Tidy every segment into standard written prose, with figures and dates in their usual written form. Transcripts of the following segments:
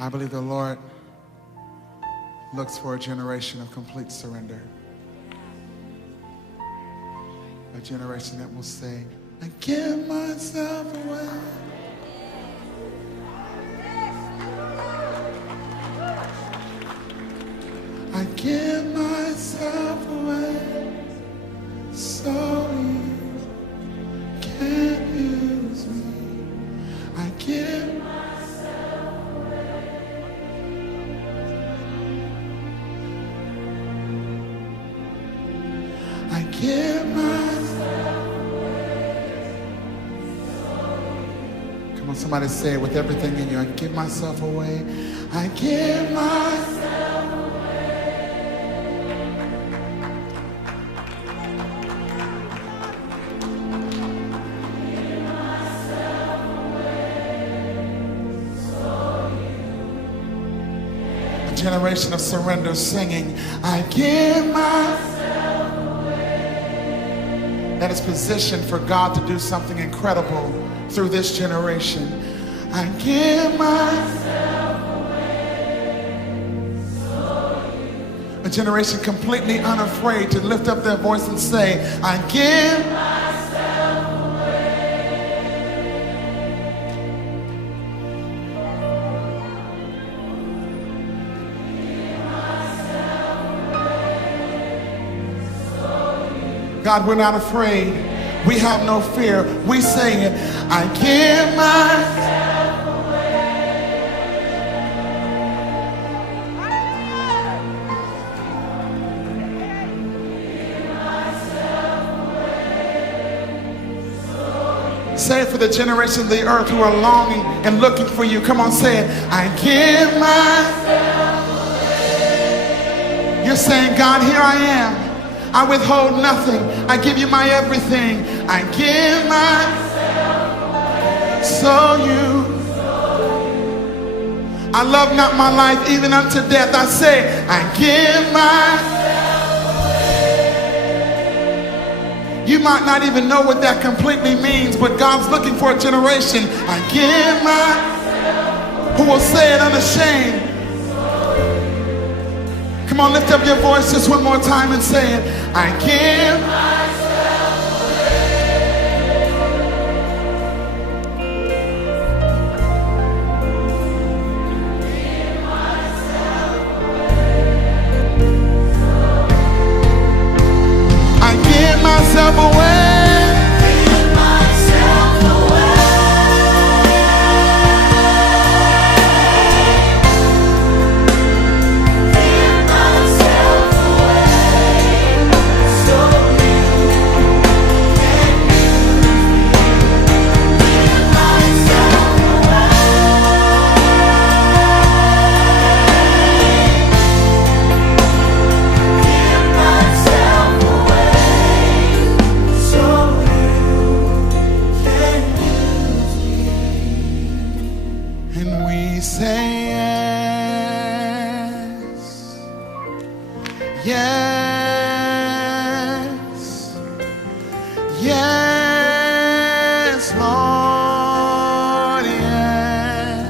I believe the Lord looks for a generation of complete surrender. A generation that will say, I give myself away. I give myself away so you can use me. I give myself away. I give myself away. Come on, somebody say it with everything in you. I give myself away. I give myself. Generation of surrender singing, I give myself away. That is positioned for God to do something incredible through this generation. I give myself away. A generation completely unafraid to lift up their voice and say, I give myself. God, we're not afraid. We have no fear. We say it. I give myself away. Say it for the generation of the earth who are longing and looking for you. Come on, say it. I give myself away. You're saying, God, here I am. I withhold nothing. I give you my everything. I give myself away. So you. I love not my life even unto death. I say, I give myself away. You might not even know what that completely means, but God's looking for a generation. I give myself who will say it unashamed. Come on, lift up your voice just one more time and say it. I give myself away. I give myself away. Yes, yes, Lord, yes.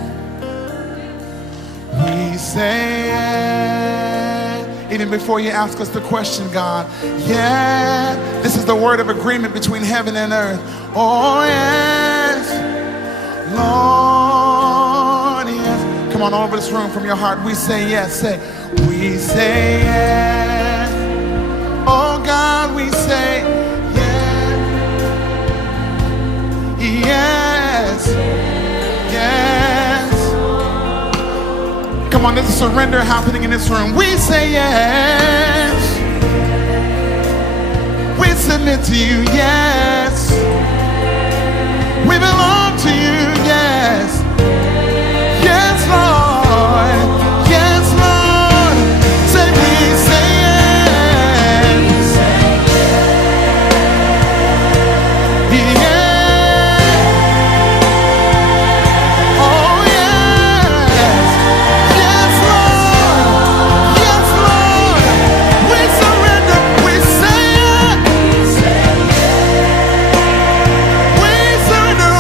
We say yes. Even before you ask us the question, God, yeah, this is the word of agreement between heaven and earth. Oh, yes, Lord, yes. Come on, all over this room from your heart, we say yes. Say, we say yes. Oh God, we say yes, yes, yes. Come on, there's a surrender happening in this room. We say yes. We submit to you, yes. We belong to you, yes. Yes, Lord. Yes, Lord. Say we say surrender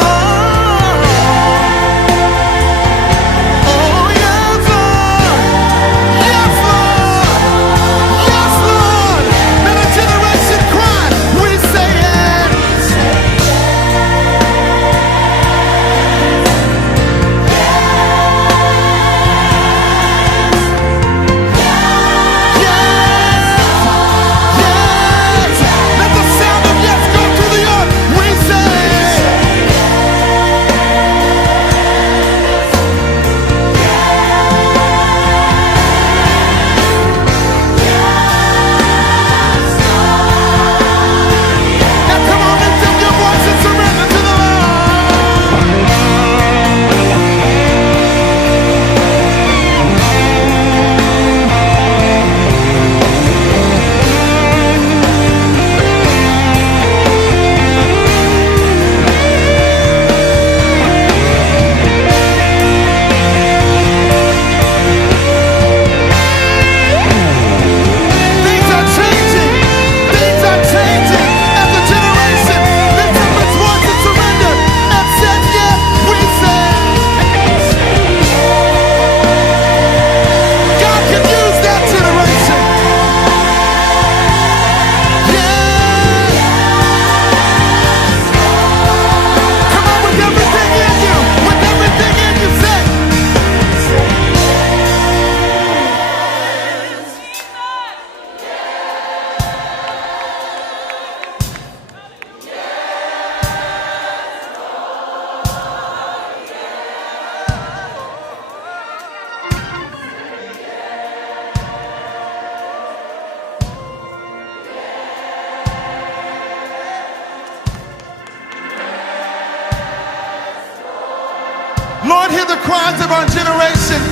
God, hear the cries of our generation.